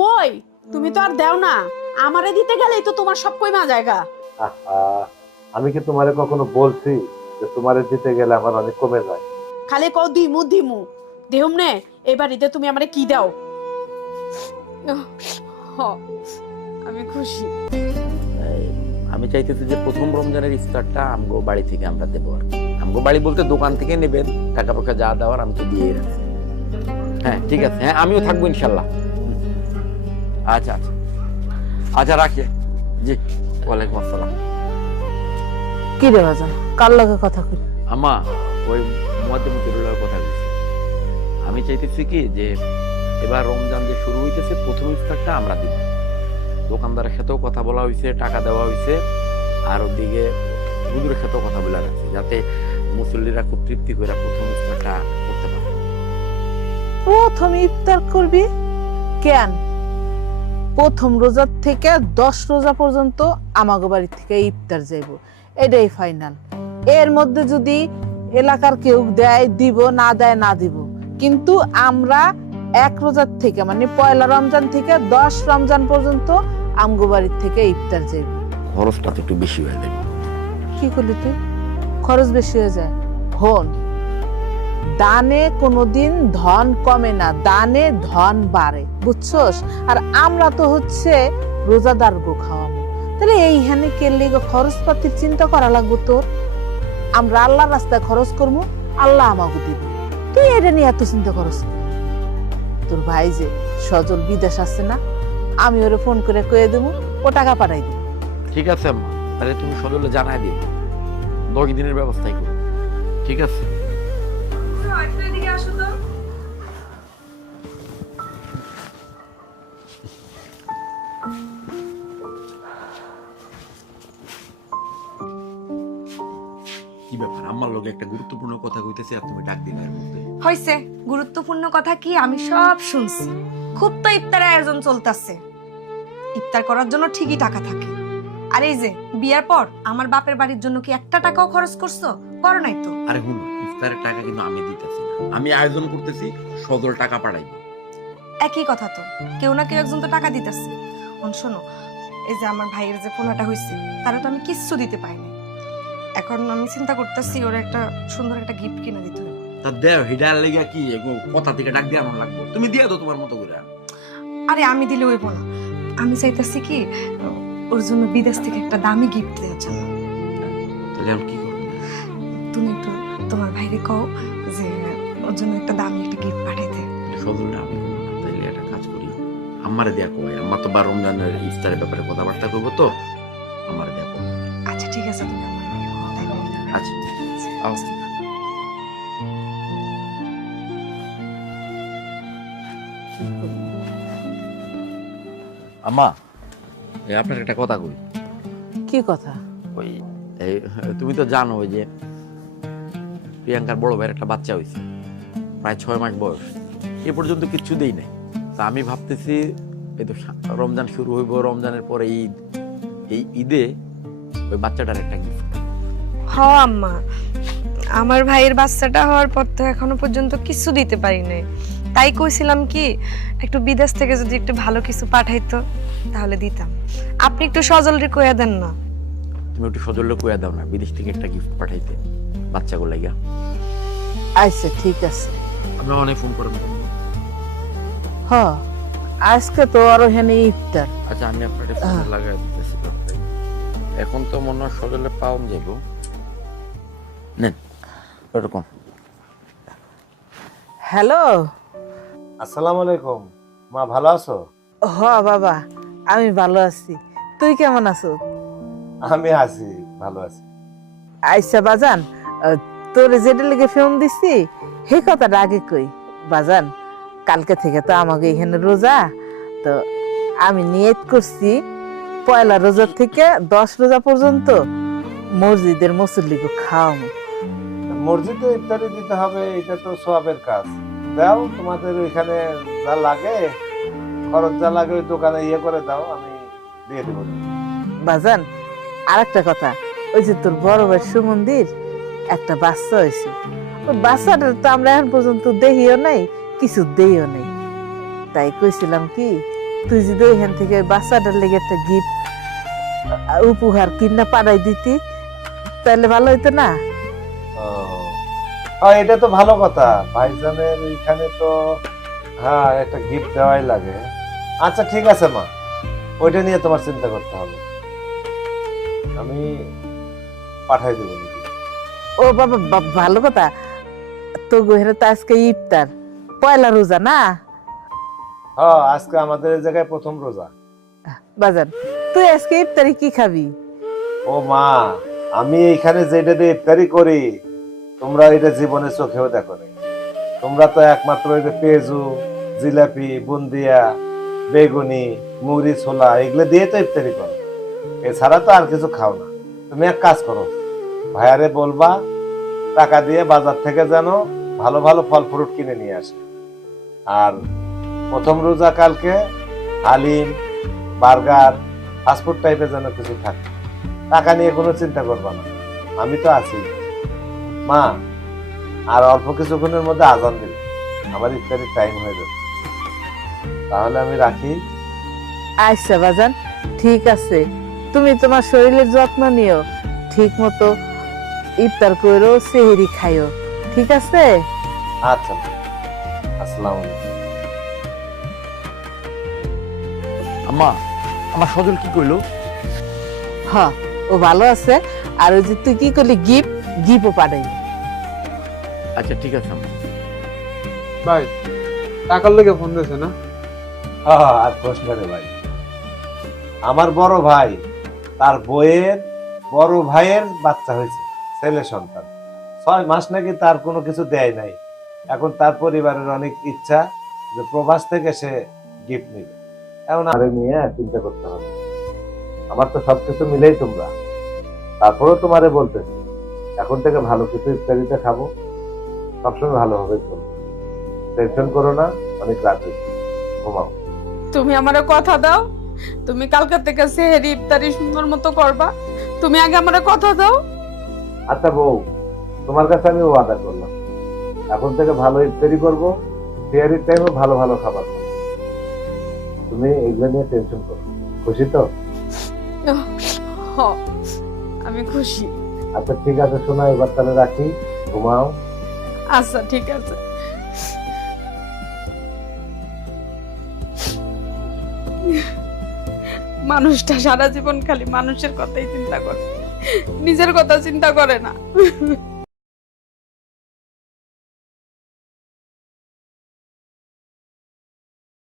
কই তুমি তো আর দেও না, আমারে দিতে গেলেই তো তোমার সব কইমা জায়গা। আহা, আমি কি তোমারে কখনো বলছি যে তোমারে দিতে গেলে আমার অনেক কমে যায়? খালি কও দিমু দিমু দেহুম নে। এই বাড়িতে তুমি আমারে কি দাও? হ, আমি খুশি। এই, আমি চাইতেছি যে প্রথম রমজানের ইফতারটা আমগো বাড়ি থেকে আমরা দেবো আর কি। আমগো বাড়ি বলতে দোকান থেকে নেবেন, টাকা পয়সা যা দেওয়ার আমি তো দিয়ে রাখছি। হ্যাঁ ঠিক আছে, হ্যাঁ আমিও থাকবো ইনশাল্লাহ। আচ্ছা আচ্ছা আচ্ছা, রাখি। জি, ওয়ালাইকুম আসসালাম। কি রে বাজান, কার লগে কথা কই? আমা, ওই মুয়াজ্জিমুদ্দৌলার কথা বলছি। আমি চাইতেছি কি যে এবার রমজান যে শুরু হইতেছে, প্রথম ইফতারটা আমরা দিব। দোকানদারের সাথেও কথা বলা হয়েছে, টাকা দেওয়া হয়েছে, আর ওদিকে হুজুরের সাথেও কথা বলা রাখছে, যাতে মুসল্লিরা খুব তৃপ্তি করে প্রথম ইফতারটা করতে পারে। প্রথম ইফতার করবি কেন? প্রথম রোজা থেকে 10 রোজা পর্যন্ত আমাগো বাড়ি থেকে ইফতার যাইব, এটাই ফাইনাল। এর মধ্যে যদি এলাকার কেউ দেয় দিব, না দেয় না দিব, কিন্তু আমরা 1 রোজার থেকে মানে পয়লা রমজান থেকে 10 রমজান পর্যন্ত আমগো বাড়ি থেকে ইফতার যাইব। খরচটা তো একটু বেশি হয়ে যাবে। কি করলি তুই? খরচ বেশি হয়ে যায়। হন, দানে কোনোদিন ধন কমে না, দানে ধন বাড়ে, বুঝছস? আর আমরা তো হচ্ছে রোজাদার গো খাওয়াবো, তাহলে এইখানে কেলে খরচ পাতির চিন্তা করা লাগবো তোর? আমরা আল্লাহর রাস্তায় খরচ করবো, আল্লাহ আমাকে দিব, তুই এটা নিয়ে এত চিন্তা করস কেন? তোর ভাই যে সজল বিদেশ আছে না, আমি ওরে ফোন করে কয়ে দেবো, ও টাকা পাঠাই দিব। ঠিক আছে আম্মা, তাহলে তুমি সজলে জানাই দিও, 10 দিনের ব্যবস্থাই করো। ঠিক আছে। কি ব্যাপার, আমার লগে একটা গুরুত্বপূর্ণ কথা কইতেছি আর তুমি ডাক দিলে এর মধ্যে? হইছে, গুরুত্বপূর্ণ কথা কি আমি সব শুনছি। খুব তো ইফতারের আয়োজন চলতেছে, ইফতার করার জন্য ঠিকই টাকা থাকে। আর এই যে বিয়ার পর আমার বাপের বাড়ির জন্য কি একটা টাকাও খরচ করছো? করো নাই তো। আরে হুন, ইফতারের টাকা কিন্তু আমি দিতেছি না, আমি আয়োজন করতেছি, সজল টাকা পাঠাইব। একই কথা তো, কেউ না কেউ একজন তো টাকা দিতেছে। শোনো, এই যে আমার ভাইয়ের যে পোলাটা হইছে, তারও তো আমি কিচ্ছু দিতে পাইনি। এখন আমি চিন্তা করতেছি ওর একটা সুন্দর একটা গিফট কিনে দিতে হবে। তা দেও, হিডার লেগে কি কথা থেকে ডাক দিয়ে আমার লাগবে? তুমি দিয়ে দাও তোমার মতো করে। আরে আমি দিলে হইব না, আমি চাইতেছি কি ওর জন্য বিদেশ থেকে একটা দামি গিফট দেওয়ার জন্য। তাহলে আমি কি করবো? তুমি একটু তোমার ভাইরে কও যে ওর জন্য একটা দামি একটা গিফট পাঠাইতে। সজলটা আমি করবো না, তাইলে একটা কাজ করি, আমারে দেয়া কয়। আমার তো 12 রমজানের ইফতারের ব্যাপারে কথাবার্তা করবো, তো আমারে দেয়া কয়। আচ্ছা ঠিক আছে, তুমি আমার ভাইরে কও, তাই বলি। আচ্ছা আও। আম্মা, এই আপনার একটা কথা কই। কি কথা? ওই এই, তুমি তো জানো ওই যে প্রিয়াঙ্কার বড় ভাইয়ের একটা বাচ্চা হয়েছে, প্রায় 6 মাস বয়স, এ পর্যন্ত কিচ্ছু দেই নাই। তা আমি ভাবতেছি এই তো রমজান শুরু হইব, রমজানের পরে ঈদ, এই ঈদে ওই বাচ্চাটার একটা গিফট। হ আম্মা, আমার ভাইয়ের বাচ্চাটা হওয়ার পর তো এখনো পর্যন্ত কিছু দিতে পারি নাই। তাই কইছিলাম কি একটু বিদেশ থেকে যদি একটু ভালো কিছু পাঠাইতো তাহলে দিতাম। আপনি একটু সজলরে কইয়া দেন না। তুমি একটু সজল্য কইয়া দাও না, বিদেশ থেকে একটা গিফট পাঠাইতে বাচ্চাগুলো লাগিয়া। আচ্ছা ঠিক আছে। আমি অনেক ফোন করে বলবো। হ, আজকে তো আরো হেনে ইফতার। আচ্ছা, আমি আপনার ফোন লাগাই দিতেছি। এখন তো মনে হয় সজলে পাওন যাব। নেন এরকম। হ্যালো। আসসালামু আলাইকুম মা, ভালো আছো? হ বাবা, আমি ভালো আছি, তুই কেমন আছো? আমি আছি, ভালো আছি। আইসা বাজান, তোর যেটা লেগে ফোন দিছি সেই কথাটা আগে কই। বাজান, কালকে থেকে তো আমাকে এখানে রোজা, তো আমি নিয়ত করছি পয়লা রোজা থেকে 10 রোজা পর্যন্ত মসজিদের মুসল্লিকে খাওয়াবো। মসজিদে ইফতারি দিতে হবে, এটা তো সওয়াবের কাজ। দাও, তোমাদের ওইখানে যা লাগে, খরচ যা লাগে ওই দোকানে ইয়ে করে দাও, আমি দিয়ে দেবো। বাজান, আর একটা কথা, ওই যে তোর বড় ভাই সুমন্দির একটা বাচ্চা হয়েছে, ওই বাচ্চাটা তো আমরা এখন পর্যন্ত দেখিও নাই, কিছু দেইও নাই। তাই কইছিলাম কি তুই যদি ওইখান থেকে ওই বাচ্চাটার লেগে একটা গিফট উপহার কিনা পাঠাই দিতি তাহলে ভালো হইতো না? ও, এটা তো ভালো কথা, ভাইজানের এখানে তো হ্যাঁ একটা গিফট দেওয়াই লাগে। আচ্ছা ঠিক আছে মা, ওইটা নিয়ে তোমার চিন্তা করতে হবে, আমি পাঠাই দেবো নাকি। ও বাবা ভালো কথা। তো গোহেরা তো আজকে ইফতার, পয়লা রোজা না? হ্যাঁ আজকে আমাদের এই জায়গায় প্রথম রোজা। বাজান তুই আজকে ইফতারি কি খাবি? ও মা, আমি এইখানে যেটা দিয়ে ইফতারি করি তোমরা এটা জীবনে চোখেও দেখো নি। তোমরা তো একমাত্র ওই যে পেঁয়াজু, জিলাপি, বুন্দিয়া, বেগুনি, মুড়ি, ছোলা এগুলো দিয়ে তো ইফতারি করো, এছাড়া তো আর কিছু খাও না। তুমি এক কাজ করো, ভাইয়ারে বলবা টাকা দিয়ে বাজার থেকে যেন ভালো ভালো ফল ফ্রুট কিনে নিয়ে আসে। আর প্রথম রোজা কালকে হালিম, বার্গার, ফাস্টফুড টাইপের যেন কিছু থাকে। টাকা নিয়ে কোনো চিন্তা করবা না, আমি তো আছি। মা, আর অল্প কিছুক্ষণের মধ্যে আজান দিবে, আমার ইফতারির টাইম হয়ে যাচ্ছে, তাহলে আমি রাখি। আচ্ছা বাজান ঠিক আছে, তুমি তোমার শরীরের যত্ন নিও, ঠিক মতো ইফতার করো, সেহরি খাইও, ঠিক আছে? আচ্ছা মা, আসসালামু আলাইকুম। আম্মা, আমার সজল কি কইলো? হ্যাঁ ও ভালো আছে। আর ওই যে তুই কি করলি গিফটও পাঠাই। আচ্ছা ঠিক আছে আম্মা। ভাই টাকার লেগে ফোন দিয়েছে না? হ্যাঁ আর প্রশ্ন রে ভাই, আমার বড় ভাই তার বইয়ের বড় ভাইয়ের বাচ্চা হয়েছে, ছেলে সন্তান, 6 মাস নাকি তার কোনো কিছু দেয় নাই। এখন তার পরিবারের অনেক ইচ্ছা যে প্রবাস থেকে সে গিফট নিবে, এখন আরে নিয়ে চিন্তা করতে হবে। আমার তো সবকিছু মিলেই তোমরা, তারপরেও তোমারে বলতেছি এখন থেকে ভালো কিছু ইফতারিতে খাবো, সবসময় ভালোভাবে চলবে, টেনশন করো না। অনেক রাত হয়েছে, ঘুমাও। তুমি আমারে কথা দাও, তুমি কালকে থেকে সেহেরি ইফতারি সুন্দর মতো করবা। তুমি আগে আমারে কথা দাও। আচ্ছা বউ, তোমার কাছে আমি ওয়াদা করলাম, এখন থেকে ভালো ইফতারি করবো, সেহারির টাইমে ভালো ভালো খাবার খাবো। তুমি এগুলো নিয়ে টেনশন করো, খুশি তো? হ, আমি খুশি। আচ্ছা ঠিক আছে শোনা, এবার তাহলে রাখি, ঘুমাও। আচ্ছা ঠিক আছে। মানুষটা সারা জীবন খালি মানুষের কথাই চিন্তা করে, নিজের কথা চিন্তা করে না।